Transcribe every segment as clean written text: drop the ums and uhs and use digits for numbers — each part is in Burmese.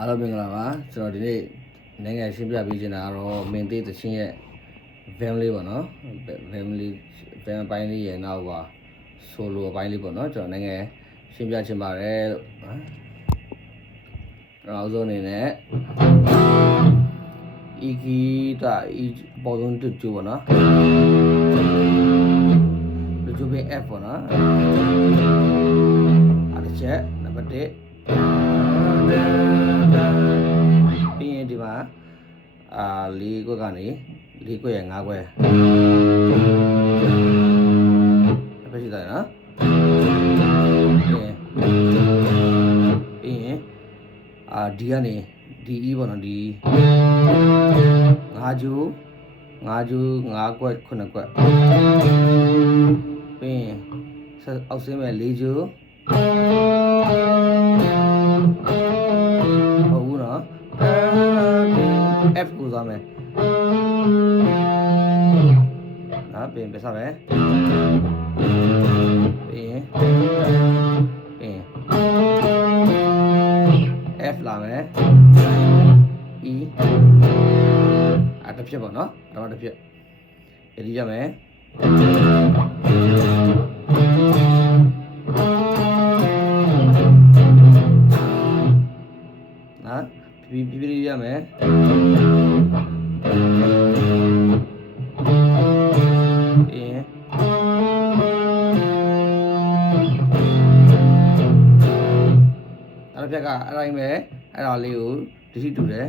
အားလုံးမင်္ဂလာပါကျွန်တော်ဒီနေ့နိုင်ငံရှင်းပြပေးချင်တာကတော့မင်းသေးသချင်းရဲ့ family ပေါ့နော် family ပိုင်းလေးရဲ့နောက်ပါ solo အပိုင်းလေးပေါ့နော်ကျွန်တော်နိုင်ငံရှင်းပြချင်ပါတယ်လို့နောက်ဆုံးအနေနဲ့ EKI တာအပေါ်ဆုံးတူတူပေါ့နော်တူတူပဲ F ပေါ့နော်အဲ့ဒါချက်နံပါတ်1ပြီးရင်ဒီမှာ4ခွက်ကနေ4ခွက်ရ5ခွက်အဖြစ်ရှိတယ်နော်ပြီးရင်ဒီကနေဒီ E ပေါ့နော်ဒီ5ကျူ5ခွက်9ခွက်ပြီးရင်အောက်ဆင်းမဲ့4ကျူဟုတ်ဘူးနော် F ကိုသွားမယ်နော်ပြင်ပြစားမယ်ပြီးရင် F လာမယ် E တစ်ဖြစ်ပေါ့နော်တော့တစ်ဖြစ်ဒီကြမယ်နော်ပြီးရမယ်အဲ့ဒါကအတိုင်းပဲအဲ့ဒါလေးကိုဒီရှိတူတယ်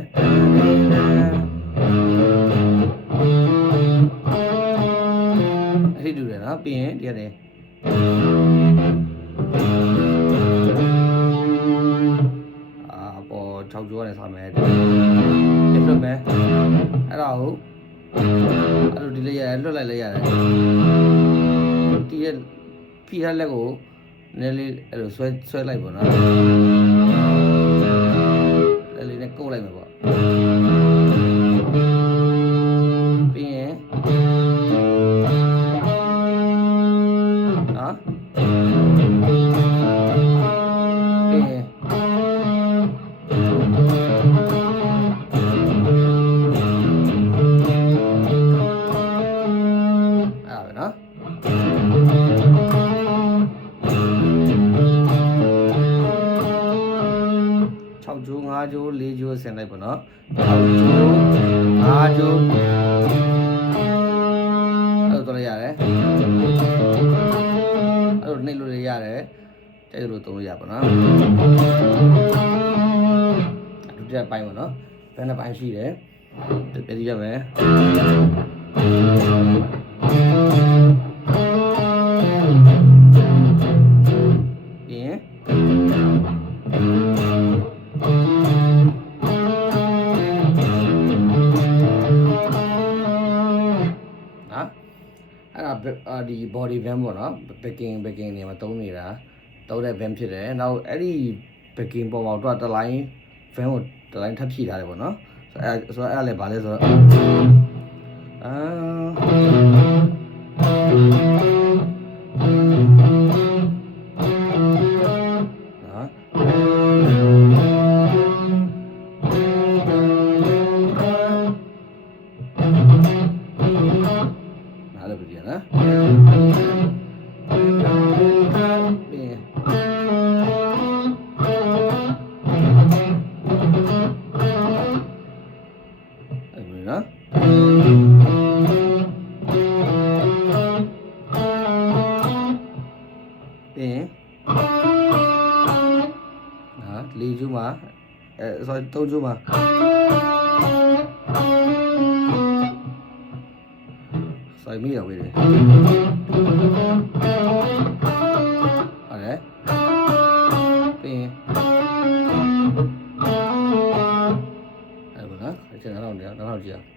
အဲ့ဒီတူတယ်နော်ပြီးရင်ဒီရတယ်ပေါ်6ကျော်နဲ့စားမယ်ဒီလွတ်မယ်အဲ့ဒါကိုအဲ့လိုဒီလေးရတယ်လွတ်လိုက်လိုက်ရတယ်ဒီရဲ့ဖိထားလက်ကိုနည်းလေးအဲ့လိုဆွဲလိုက်ပေါ့နော်အဲ့လေးနဲ့ကုတ်လိုက်မှာပေါ့ပြီးရင်နော်ပြီးရင်အဲ့ဒါပဲနော်6ကျိုး5ကျိုး4ကျိုးဆင်လိုက်ပေါ့နော်6ကျိုး5ကျိုးအဲ့လိုတော့ရတယ်အဲ့လိုနှိပ်လို့ရတယ်တဲ့လိုသုံးလို့ရပါနော်ဒုတိယပိုင်းပေါ့နော်ဘယ်နှပိုင်းရှိတယ်ပြည့်ရမယ်ဒီ body van ပေါ့နော် backing နေမှာသုံးနေတာသုံးတဲ့ van ဖြစ်တယ်နောက်အဲ့ဒီ backing ပေါ်မှာတော့တစ်လိုင်း van ကိုတစ်လိုင်းထပ်ဖြည့်ထားတယ်ပေါ့နော်ဆိုတော့အဲ့လည်းဗာလဲဆိုတော့နားလည်းပြည့်နော်4ကျူးမှာsorry 3ကျူးမှာစိုက်မိတော့ဝေးတယ်ဟုတ်တယ်ပြီးရင်အဲ့ဒါနော်အချက်နောက်ကြည့်အောင်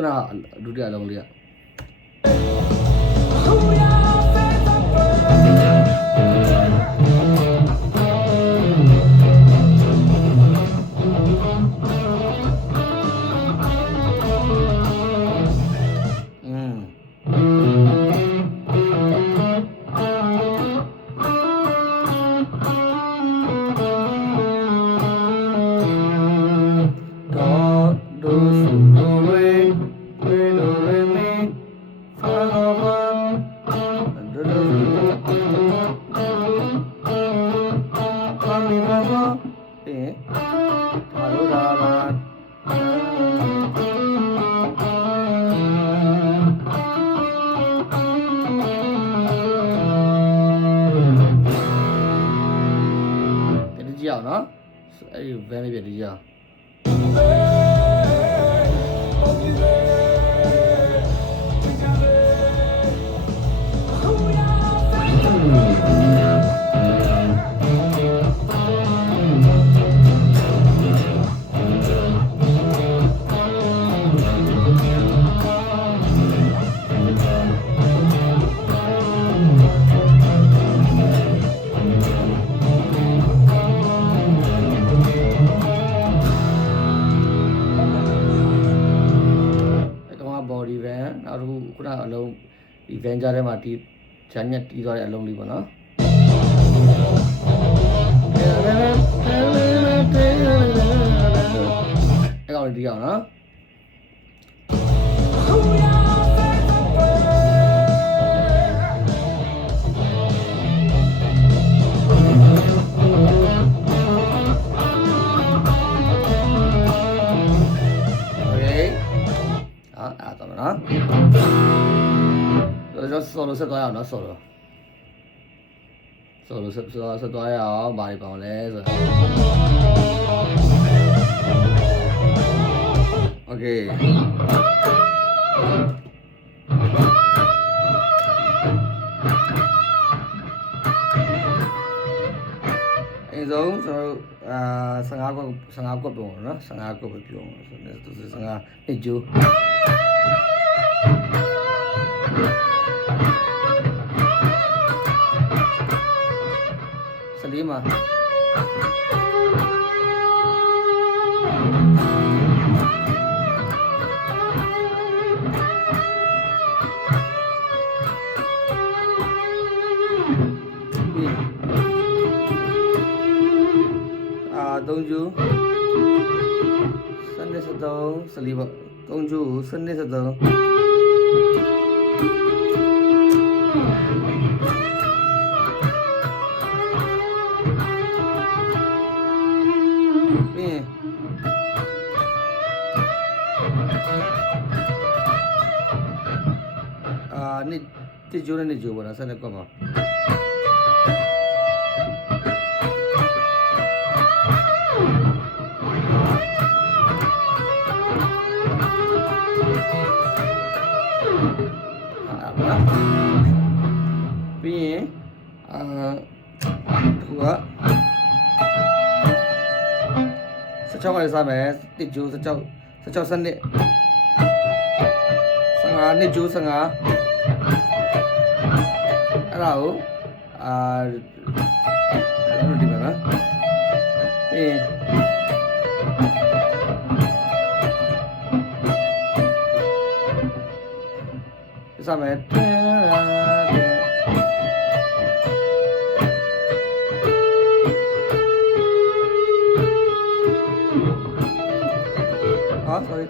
ခုနဒုတိယလုံးလေးကနော်အဲ့ဒီ van လေးပြဒီကြအောင်body van နောက်တစ်ခုခုနအလုံးဒီ van ကြားထဲမှာဒီဂျန်ညက်တီးသွားတဲ့အလုံးလေးပေါ့နော်အဲ့ကောင်လေးတီးအောင်နော်နော်ဆိုလိုဆက်သွားရအောင်နော်ဆိုလိုဆက်သွားရအောင်ဘာတွေပေါင်းလဲဆိုโอเคအဲ့ဆုံးကျွန်တော်15ကွက်ပုံနော်15ကွက်ပဲပြောအောင်ဆိုတော့15နှစ်ကျိုးလေးမှာ3ကျူစနစ်73စလီပေါ့3ကျူစနစ်73နှစ်တစ်ကျိုးနဲ့ကျိုးပေါ့နော်ဆက်လက်ကွက်ပါပြီးရင်သူက16ကလေးစားမယ်တစ်ကျိုး16စနစ်15နှစ်ကျိုး15အဲ့ဒါကိုဒီမှာနော်စမယ်sorry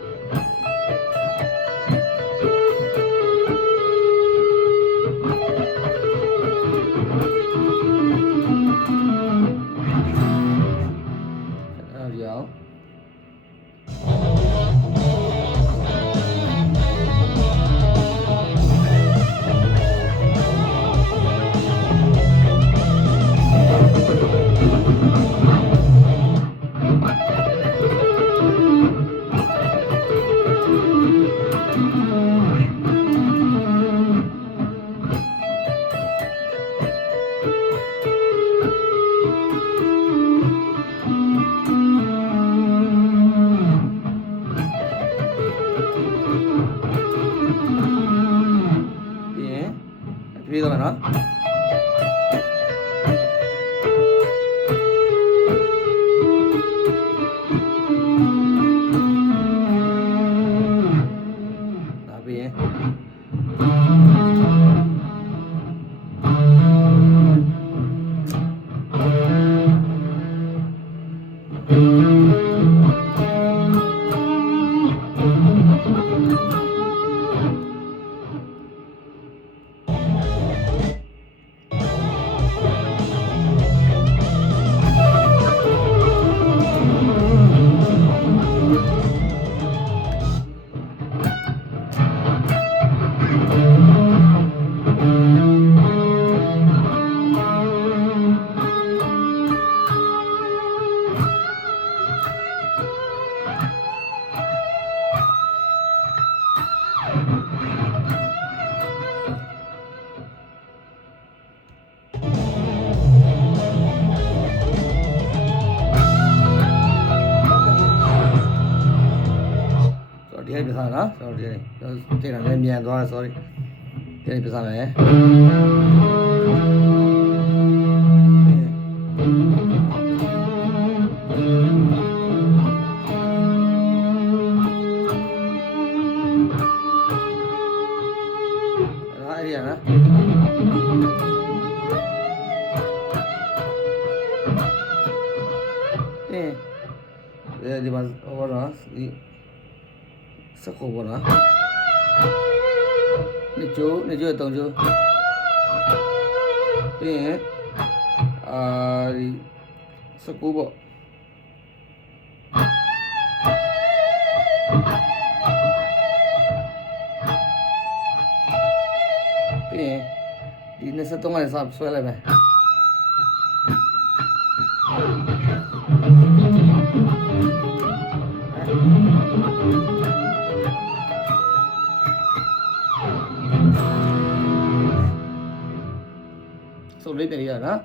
ပြေးတော့မယ်နော်ဒါပြီးရင်ဒီပြစားနော် sorry တဲ့တာလည်းမြန်သွား sorry ဒီပြစားမယ်အဲ့ဒီရနော်ဒီမှာဟောတော့ဒီစကောဘောနော်နေကျိုးတုံကျိုးပြီးရင်ဒီစကောဘောပြီးရင်ဒီ23ကနေစဆွဲလိုက်မယ်ဆိုလေးပြန်ရနော်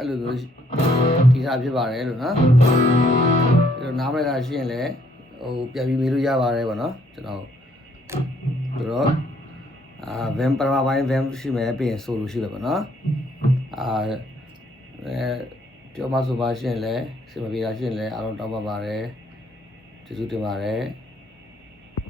အဲ့လိုမျိုးဒီထားဖြစ်ပါတယ်လို့နော်အဲ့တော့နားမလဲတာရှိရင်လည်းဟိုပြန်ပြီးမေးလို့ရပါတယ်ပေါ့နော်ကျွန်တော်ဆိုတော့vem ပရမပိုင်း vem ရှိမယ်ပြီးရင်ဆိုလို့ရှိမယ်ပေါ့နော်ပြောမှဆိုမှရှိရင်လည်းစင်မပြေတာရှိရင်လည်းအားလုံးတောင်းပန်ပါတယ်ကျေးဇူးတင်ပါတယ်